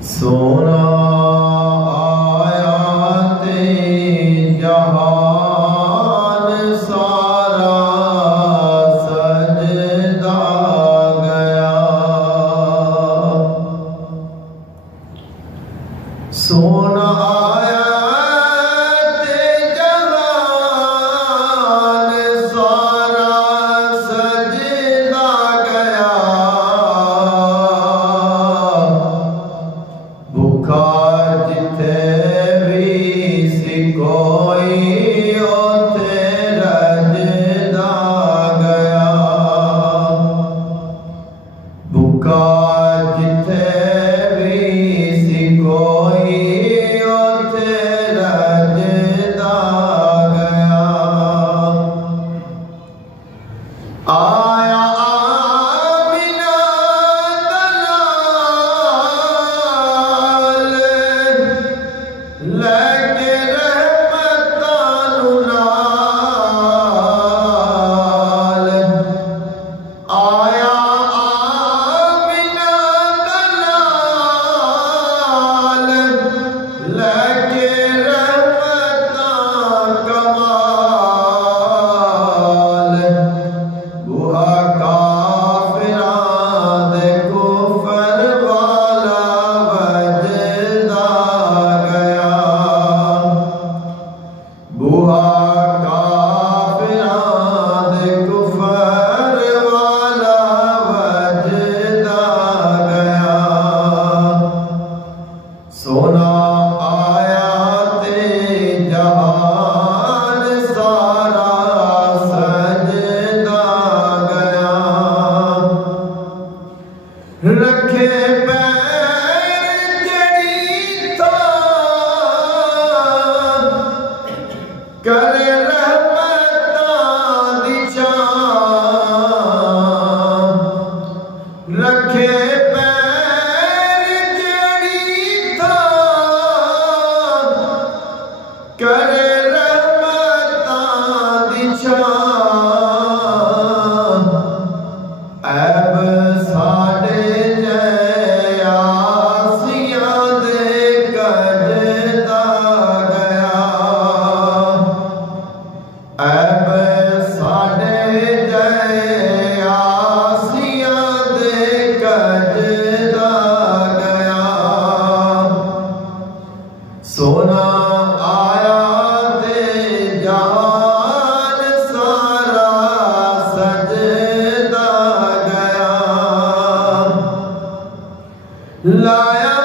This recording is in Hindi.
सोना आया ते जहान सारा सजदा गया। सोना आया ते जहान सारा सजदा गया। भुखा जिथे भी सी कोई उथे रजदा गया। भुखा जिथे भी सी कोई उथे रजदा गया। आया आमिना दलाल लेके रहमतां नू नाल। आया आमिना दलाल लेके रहमतां कमाल। बुहा काफिरां दे कुफर वाला वजदा गया। बुहा काफिरां दे कुफर वाला वजदा गया। सोना आया ते जहान सारा सजदा गया। रखे पैर जड़ी थां करे रहमतां दी छां। रखे पैर जड़ी थां करे रहमतां दी छां। ऐब साडे जैया आसियां दे गजदा गया। ऐब साडे जैया आसियां दे गजदा गया। सोना आया ते जहान सारा सजदा गया। लाया